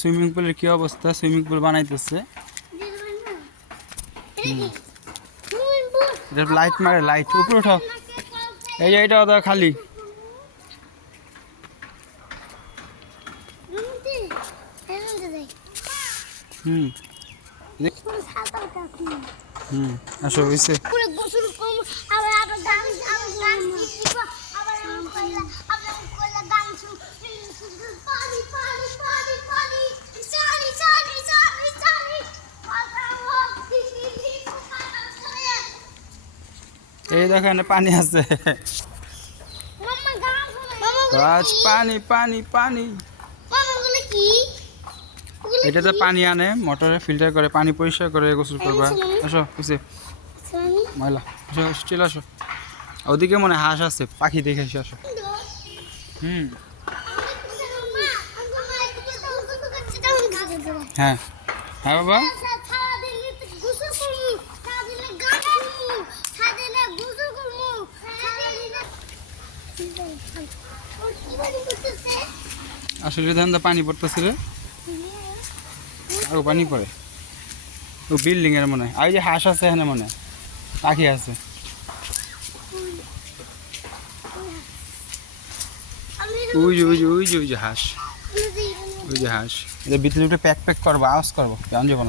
Swimming পুলের কি অবস্থা? সুইমিং পুল বানাইতেছে। লাইট মারে, লাইট। উপরে উঠাও এই এটা ওটা খালি। হুম। হুম এই দেখো এখানে পানি আছে। গাছ পানি পানি পানি। মাম্মা গুলো কি ওগুলো এটা তো পানি আনে মোটরে ফিল্টার করে পানি পরিষ্কার করে গোসল করবা। আসো হয়েছে ময়লা। আসো চলে আসো। ওদিকে মনে হাঁস আছে পাখি দেখে এসে আসো। হুম। হ্যাঁ। হ্যাঁ বাবা। আসলে ধান পানি পড়তেছে রে, আর পানি পড়ে। ও বিল্ডিং এর মনে হয়। আর যে হাঁস আছে এখানে মনে হয়, পাখি আছে। ওই যে ওই যে ওই যে ওই যে হাঁস। যে হাঁস। উঠে প্যাক প্যাক করব, আওয়াজ করব। কেমন যাব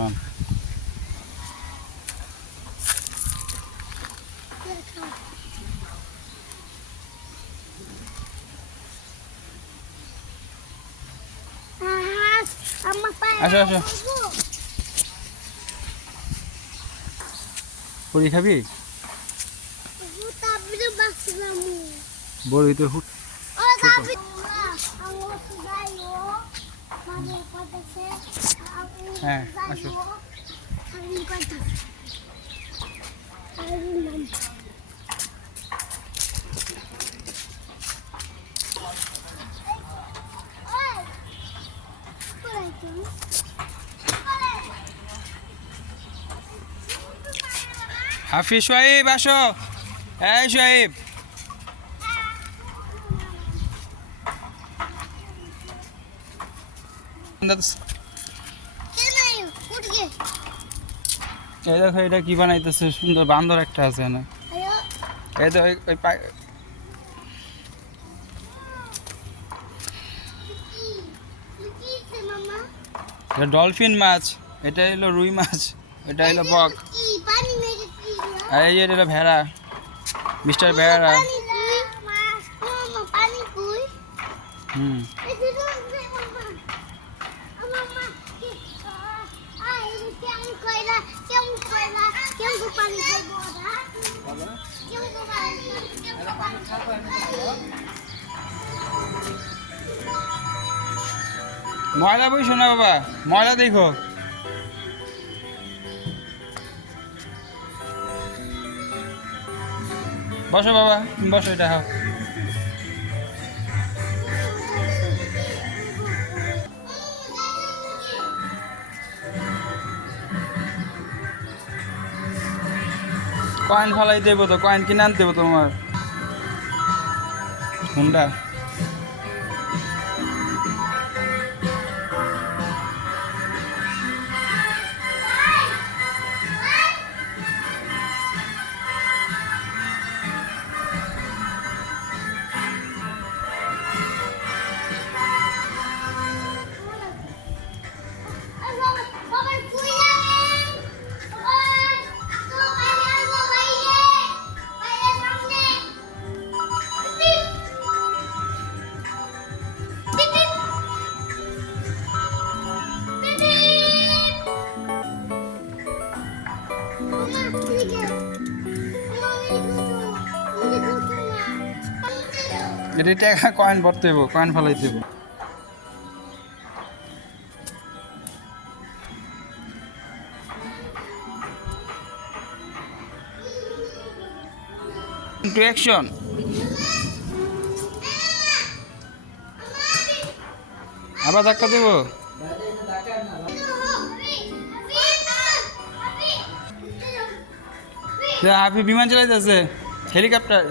আসো, আসো। পুরি খাবি বড়ি তো হুট হ্যাঁ, আসো। আমি কইতাছি হাফিজ সোহাইব, আসো। উঠ গে এই দেখো, এটা কি বানাইতেছে? সুন্দর বান্দর একটা আছে না এই তো ওই- ডলফিন মাছ, এটা হলো রুই মাছ, এটা হলো বক। আর এই যে এটা ভেড়া মিস্টার ভেড়া। হুম। ময়লা বই শোনা বাবা ময়লা দেখো। বসো বাবা, বসো এটা হাও। কয়েন ফালাই দেবো তো কয়েন কিনে আনতে দেবো তোমার। হুন্ডা। এটা টাকা কয়েন ভরতে কয়েন ফালাইতে দেবো টু অ্যাকশন আবার ধাক্কা দেবো? হাফি বিমান চালাইতেছে হেলিকপ্টার।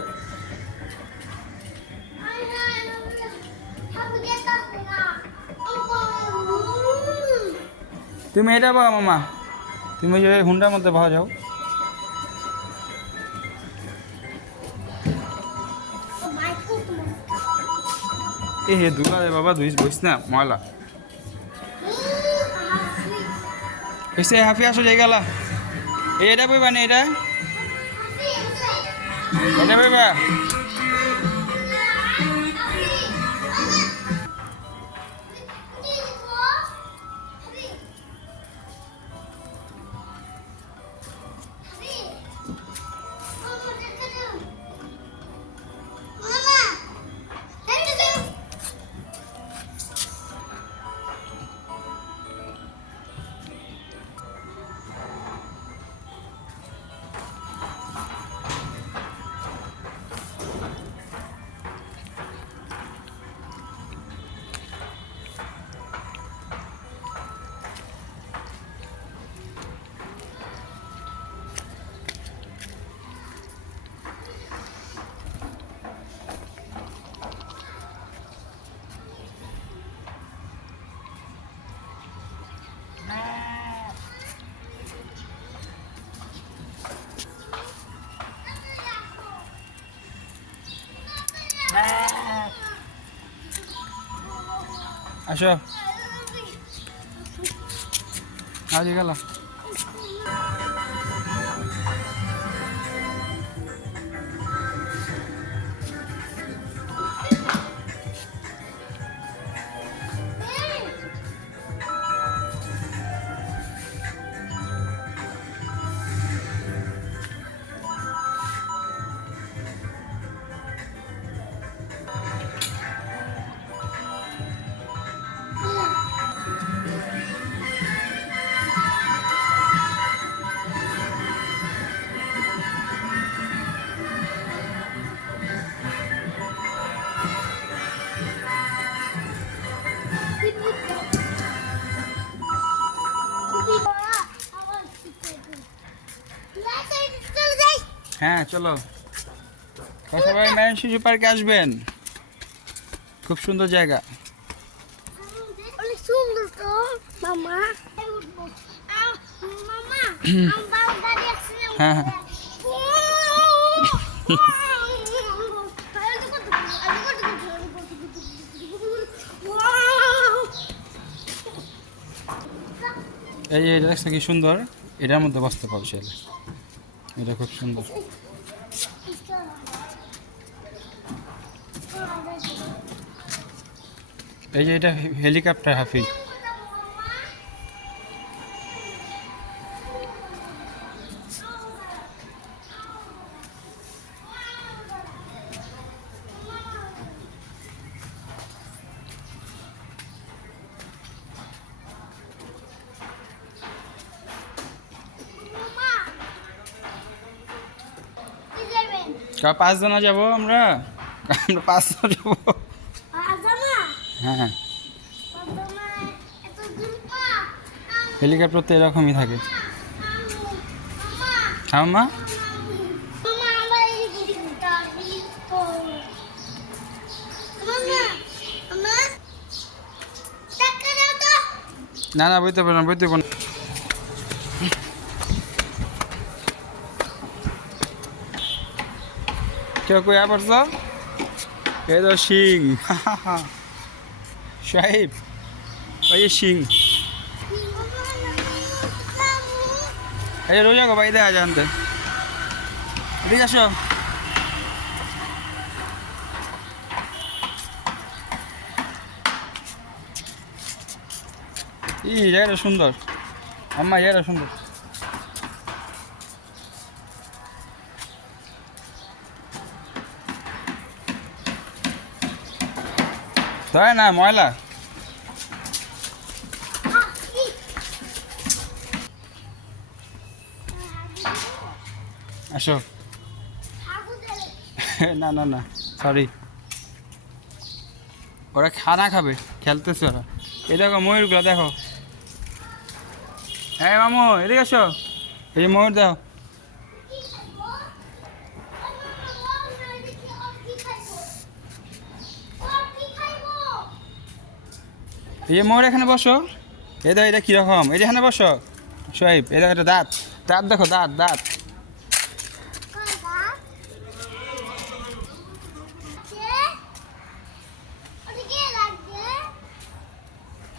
তুমি এটা পাও মামা। তুমি যে হুন্ডার মধ্যে পাওয়া যাও। এ হে দুলা রে বাবা, ধুইস, বইস না, ময়লা। এসে হাফি, আসো যাই গেলা এই এটা বইবা না, এটা? এটা বইবা? আসো। আজ গেল হ্যাঁ চলো। তো সবাই ম্যান শিশু পার্কে আসবেন। খুব সুন্দর জায়গা। হ্যাঁ, হ্যাঁ। এই যে এটা দেখছ কি সুন্দর? এটার মধ্যে বসতে পারো ছেলে। এটা খুব সুন্দর। এই যে এটা হেলিকপ্টার হাফি কা পাঁচজনা যাব আমরা? আমরা পাঁচজন যাব। হ্যাঁ। হেলিকপ্টার তো এরকমই থাকে। মা? না না, বইতে পারো না, বইতে পারো না। কেউ কই আবার এই তো সিং। সাহেব। ওই সিং এই রোজা গো বাই দেখা জানতে এদিকে আসো। ই জায়গাটা সুন্দর। আম্মা জায়গাটা সুন্দর। তাই না ময়লা। আসো। না না না সরি ওরা খানা খাবে, খেলতেছে ওরা। এই দেখো ময়ূরগুলো, দেখো। হ্যাঁ মামু, এদিকে আসো। এই ময়ূর, দেখো। এই ময়ূর এখানে বসো। এই দেখো, এটা কীরকম? এই যে এখানে বসো। সোহেব দেখো, এটা দাঁত। দাঁত দেখো, দাঁত দাঁত কয়টা কে ওটা কে লাগবে ওটা হুম? কে লাগবে ও পুরা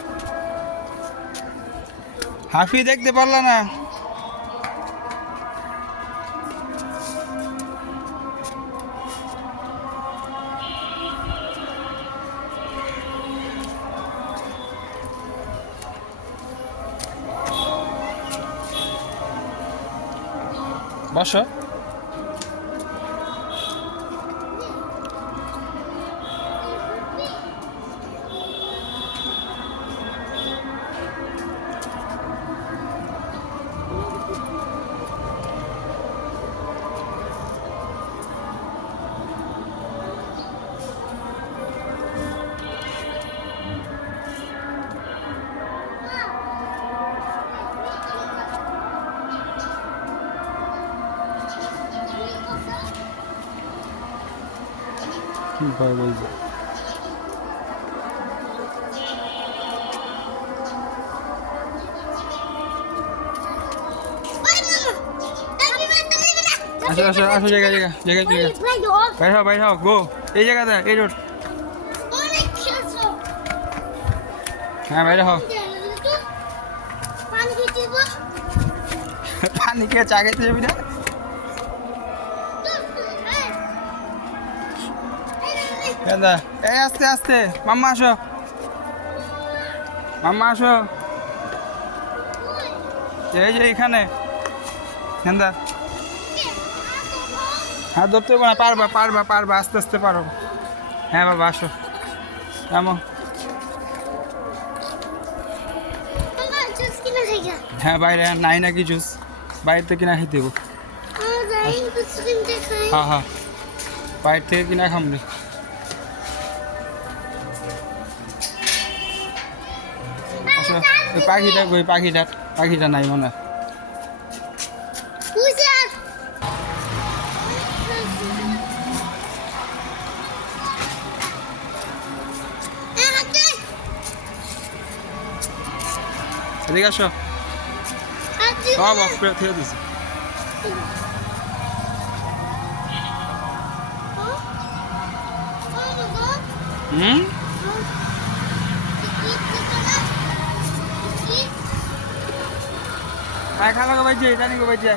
হাফি দেখতে পারল না। বসো। ভয় বলছে আসো আসো আসো জায়গা জায়গা জায়গা জায়গা। বাইর হও বাইর হও গো এই জায়গাতে এই রোড হ্যাঁ বাইরে হও। পানি খেয়ে চা খেতে যাবি না? কেন্দা এই আস্তে আস্তে। মাম্মা আসো। মাম্মা আসো। এই যে এখানে। কেন্দা হাত ধরতে না পারবা পারবা পারবা আস্তে আস্তে পারো। হ্যাঁ বাবা আসো। কেমন হ্যাঁ বাইরে নাই নাকি জুস। বাইরে থেকে কিনা খেতে দেবো হ্যাঁ হ্যাঁ। বাইরে থেকে কিনা খাম ওই পাখিটা ওই পাখিটা পাখিটা নাই মনে হয়। এদিকে আসো সব অফ করে থেকে দিছি হুম হ্যাঁ খালা গো বাইছে জানি গো বাইছে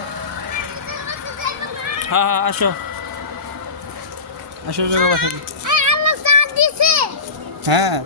হ্যাঁ হ্যাঁ আসো। আসো আসো গো বাসা হ্যাঁ।